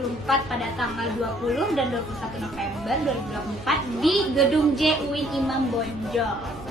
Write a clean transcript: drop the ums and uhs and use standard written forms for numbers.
2024 pada tanggal 20 dan 21 November 2024 di Gedung J UIN Imam Bonjol.